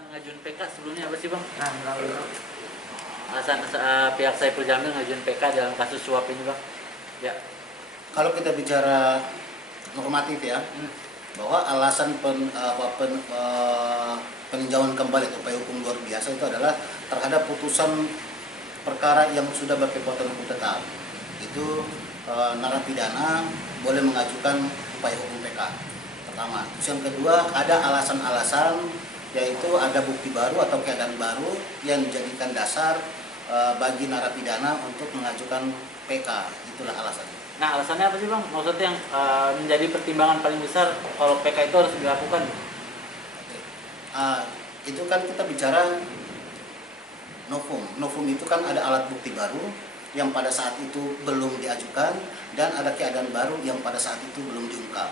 alasan ngajuin PK sebelumnya apa sih Bang? Nah, lalu Alasan pihak Saipul Jamil ngajuin PK dalam kasus suap ini Bang? Ya. Kalau kita bicara normatif ya, bahwa alasan peninjauan kembali atau upaya hukum luar biasa itu adalah terhadap putusan perkara yang sudah berkekuatan hukum tetap. Itu narapidana boleh mengajukan upaya hukum PK. Pertama. Terus yang kedua, ada alasan-alasan, yaitu ada bukti baru atau keadaan baru yang dijadikan dasar bagi narapidana untuk mengajukan PK. Itulah alasannya. Nah alasannya apa sih Bang? Maksudnya yang menjadi pertimbangan paling besar kalau PK itu harus dilakukan? Itu kan kita bicara novum. Novum itu kan ada alat bukti baru yang pada saat itu belum diajukan dan ada keadaan baru yang pada saat itu belum diungkap.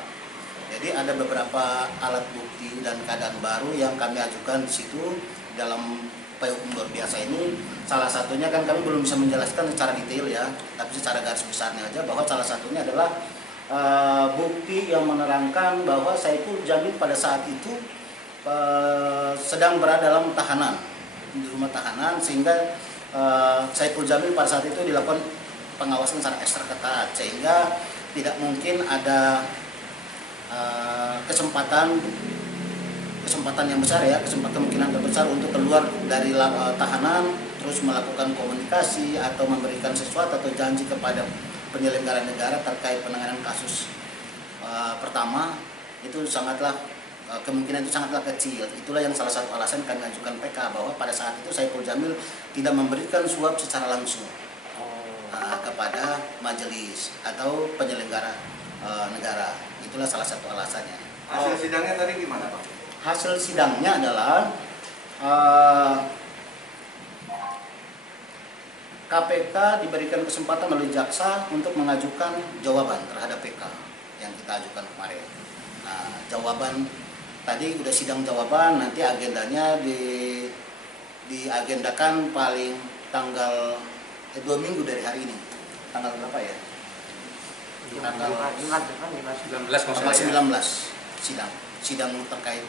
Jadi ada beberapa alat bukti dan keadaan baru yang kami ajukan di situ dalam upaya hukum luar biasa ini. Salah satunya kan kami belum bisa menjelaskan secara detail ya, tapi secara garis besarnya aja bahwa salah satunya adalah bukti yang menerangkan bahwa Saipul Jamil pada saat itu sedang berada dalam tahanan, di rumah tahanan, sehingga Saipul Jamil pada saat itu dilakukan pengawasan secara ekstra ketat, sehingga tidak mungkin ada kesempatan yang besar ya, kemungkinan terbesar untuk keluar dari tahanan terus melakukan komunikasi atau memberikan sesuatu atau janji kepada penyelenggara negara terkait penanganan kasus pertama. Itu sangatlah kemungkinan itu sangatlah kecil. Itulah yang salah satu alasan kami ajukan PK, bahwa pada saat itu Saipul Jamil tidak memberikan suap secara langsung kepada majelis atau penyelenggara negara. Itulah salah satu alasannya. hasil sidangnya tadi gimana Pak? Hasil sidangnya adalah KPK diberikan kesempatan melalui jaksa untuk mengajukan jawaban terhadap PK yang kita ajukan kemarin. Nah, jawaban tadi udah sidang jawaban, nanti agendanya diagendakan paling tanggal 2 minggu dari hari ini. Tanggal berapa ya? Tanggal 19 sidang terkait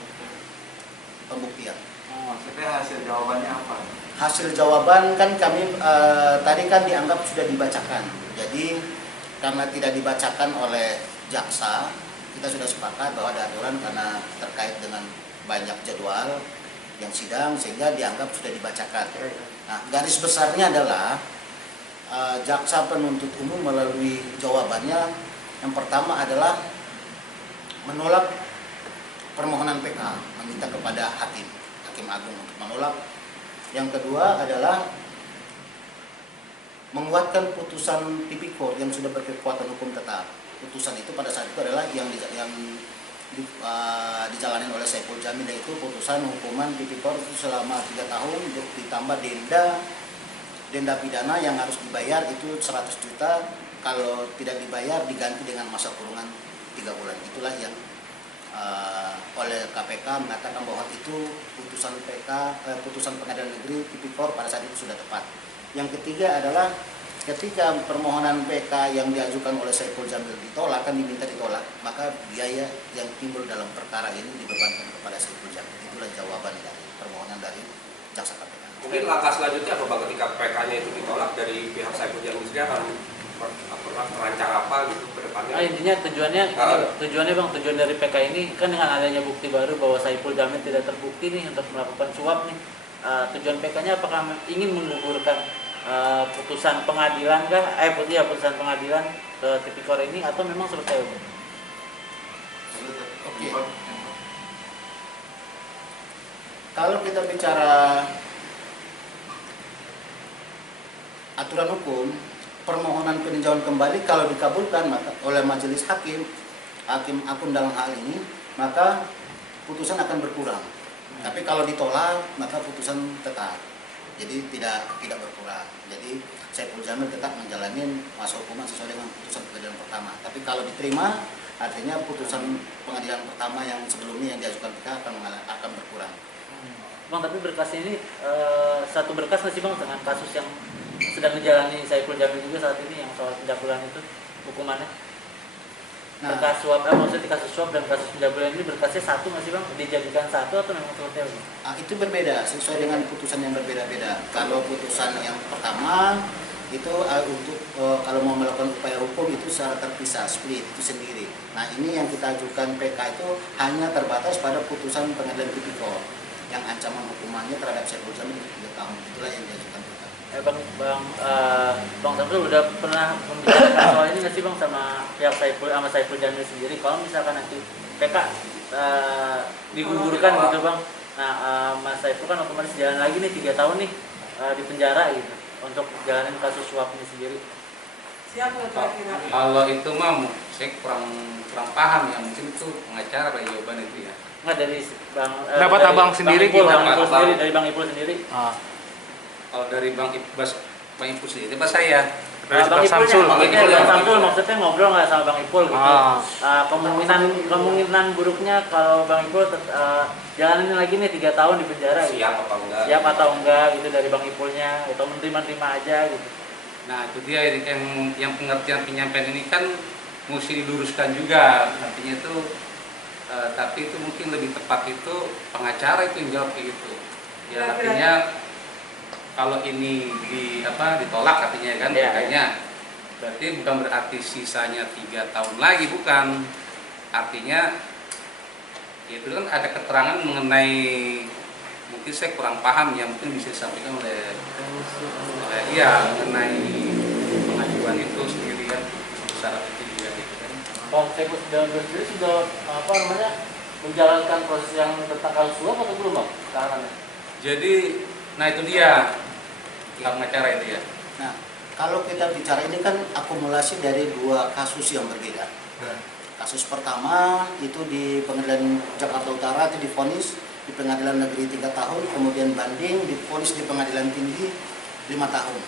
pembuktian. Maksudnya hasil jawabannya apa? Hasil jawaban kan kami tadi kan dianggap sudah dibacakan. Jadi karena tidak dibacakan oleh jaksa, kita sudah sepakat bahwa ada aturan karena terkait dengan banyak jadwal yang sidang sehingga dianggap sudah dibacakan. Nah, garis besarnya adalah jaksa penuntut umum melalui jawabannya yang pertama adalah menolak permohonan PK, meminta kepada Hakim Agung untuk menolak. Yang kedua adalah menguatkan putusan Tipikor yang sudah berkekuatan hukum tetap. Putusan itu pada saat itu adalah yang dijalani oleh Saipul Jamil, yaitu putusan hukuman Tipikor itu selama 3 tahun ditambah denda pidana yang harus dibayar itu 100 juta. Kalau tidak dibayar diganti dengan masa kurungan 3 bulan. Itulah yang oleh KPK mengatakan bahwa itu putusan putusan pengadilan negeri Tipikor pada saat itu sudah tepat. Yang ketiga adalah ketika permohonan PK yang diajukan oleh Saipul Jamil ditolak, kan diminta ditolak, maka biaya yang timbul dalam perkara ini dibebankan kepada Saipul Jamil. Itulah jawaban dari permohonan dari jaksa KPK. Mungkin langkah selanjutnya apa Bang, ketika PK-nya itu ditolak dari pihak Saipul Jamil sendiri akan terancang apa gitu ke depannya? Nah, intinya tujuannya Bang, tujuan dari PK ini kan dengan adanya bukti baru bahwa Saipul Jamil tidak terbukti nih untuk melakukan suap nih. Tujuan PK-nya apakah ingin menggugurkan putusan pengadilan kah? Putusan pengadilan ke Tipikor ini atau memang seperti apa? Oke. Kalau kita bicara aturan hukum, permohonan peninjauan kembali kalau dikabulkan maka oleh majelis hakim agung dalam hal ini, maka putusan akan berkurang. Tapi kalau ditolak maka putusan tetap. Jadi tidak berkurang. Jadi Saipul Jamil tetap menjalani masa hukuman sesuai dengan putusan pengadilan pertama. Tapi kalau diterima, artinya putusan pengadilan pertama yang sebelumnya yang diajukan PK akan berkurang. Bang, tapi berkas ini satu berkas nggak sih Bang dengan kasus yang sedang menjalani Saipul Jamil juga saat ini yang soal pencabulan itu hukumannya? Nah. Berkas suap, maksudnya kasus suap dan kasus pencabulan ini berkasnya satu nggak sih bang? Dijadikan satu atau memang seperti apa? Itu berbeda sesuai dengan putusan yang berbeda-beda. Kalau putusan yang pertama itu untuk kalau mau melakukan upaya hukum itu secara terpisah, split itu sendiri. Nah ini yang kita ajukan PK itu hanya terbatas pada putusan pengadilan tipikor yang ancaman hukumannya terhadap Saiful Jamil 3 tahun. Itulah yang diajukan PK. Bang Samsul udah pernah membicarakan soal ini nggak sih bang sama pihak Saiful Jamil sendiri? Kalau misalkan nanti PK digugurkan gitu bang, nah Mas Saiful kan otomatis jalan lagi nih 3 tahun nih di penjara gitu untuk jalanin kasus suap ini sendiri. Siapa kira-kira? Kalau itu mah saya kurang paham ya, mungkin itu pengacara dari jawaban itu ya. Nggak dari bang. Dapat dari abang sendiri Bang Ipul gimana? sendiri, dari Bang Ipul sendiri. Kalau dari Bang Ipul sendiri, pas saya Dari Bang Bang Samsul. Bang Samsul maksudnya ngobrol nggak sama Bang Ipul gitu. Kemungkinan buruknya kalau Bang Ipul jalanin lagi nih 3 tahun di penjara gitu. Siap apa enggak? Siap atau enggak gitu dari Bang Ipulnya atau menerima aja gitu. Nah itu dia yang pengertian penyampaian ini kan mesti diluruskan juga, artinya itu tapi itu mungkin lebih tepat itu pengacara itu yang jawab kayak gitu ya, artinya kalau ini ditolak artinya kan kayaknya berarti bukan berarti sisanya 3 tahun lagi, bukan, artinya ya itu kan ada keterangan mengenai, mungkin saya kurang paham ya, mungkin bisa disampaikan oleh mengenai pengajuan itu sendiri ya, syarat itu juga gitu kan. Bang Saiful sendiri sudah menjalankan proses yang tentang kasus suap atau belum bang sekarang? Jadi, nah itu dia pengacara itu ya. Nah, kalau kita bicara ini kan akumulasi dari 2 kasus yang berbeda. Kasus pertama itu di Pengadilan Jakarta Utara itu divonis di Pengadilan Negeri 3 tahun, kemudian banding divonis di Pengadilan Tinggi 5 tahun.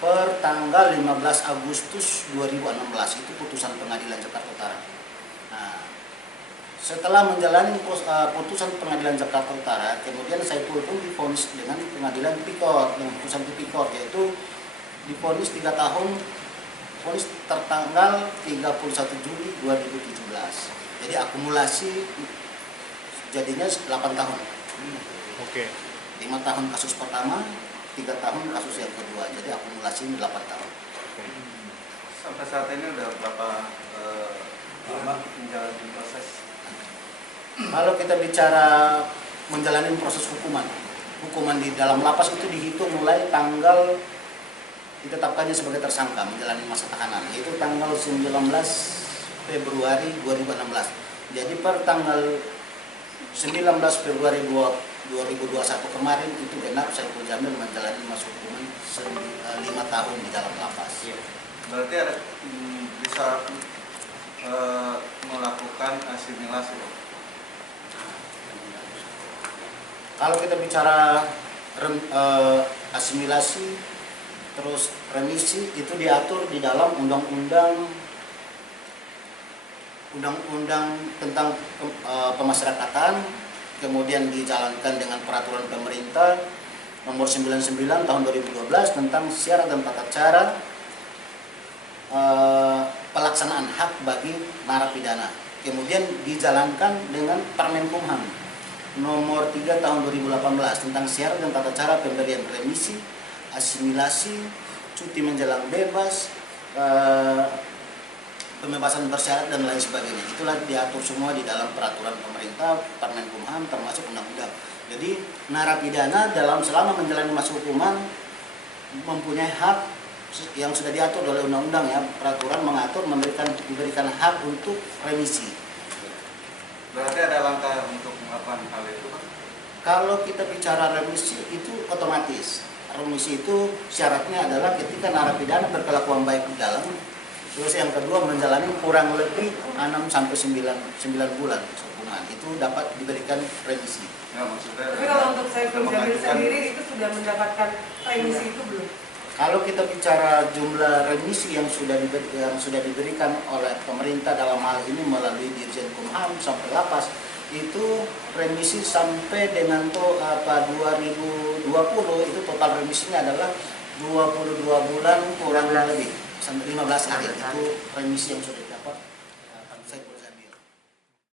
Per tanggal 15 Agustus 2016 itu putusan Pengadilan Jakarta Utara. Nah, setelah menjalani putusan Pengadilan Jakarta Utara, kemudian Saiful pun divonis dengan Pengadilan Tipikor, dengan putusan Tipikor, yaitu divonis 3 tahun, vonis tertanggal 31 Juli 2017. Jadi akumulasi jadinya 8 tahun. Oke. 5 tahun kasus pertama, 3 tahun kasus yang kedua. Jadi akumulasi 8 tahun. Sampai saat ini udah berapa lama menjalani proses? Kalau kita bicara menjalani proses hukuman di dalam lapas itu dihitung mulai tanggal ditetapkannya sebagai tersangka menjalani masa tahanan, yaitu tanggal 19 Februari 2016. Jadi per tanggal 19 Februari 2021 kemarin itu genap Saiful Jamil menjalani masa hukuman 5 tahun di dalam lapas. Berarti ada bisa melakukan asimilasi. Kalau kita bicara asimilasi terus remisi itu diatur di dalam undang-undang tentang pemasyarakatan, kemudian dijalankan dengan peraturan pemerintah nomor 99 tahun 2012 tentang syarat dan tata cara pelaksanaan hak bagi narapidana. Kemudian dijalankan dengan Permenkumham nomor 3 tahun 2018 tentang syarat dan tata cara pemberian remisi, asimilasi, cuti menjelang bebas, pembebasan bersyarat dan lain sebagainya. Itulah diatur semua di dalam peraturan pemerintah, Permenkumham, termasuk undang-undang. Jadi narapidana selama menjalani masa hukuman mempunyai hak yang sudah diatur oleh undang-undang ya, peraturan mengatur diberikan hak untuk remisi. Berarti ada langkah untuk melakukan hal itu, Pak? Kalau kita bicara remisi itu otomatis. Remisi itu syaratnya adalah ketika narapidana berkelakuan baik di dalam, terus yang kedua menjalani kurang lebih 6 sampai 9 bulan hukuman, itu dapat diberikan remisi. Ya, maksudnya. Tapi kalau untuk Saiful Jamil sendiri itu sudah mendapatkan remisi itu belum? Kalau kita bicara jumlah remisi yang sudah diberikan oleh pemerintah dalam hal ini melalui Dirjen Kumham sampai lapas, itu remisi sampai dengan 2020 itu total remisinya adalah 22 bulan kurang lebih sampai 15 hari, itu remisi yang sudah didapat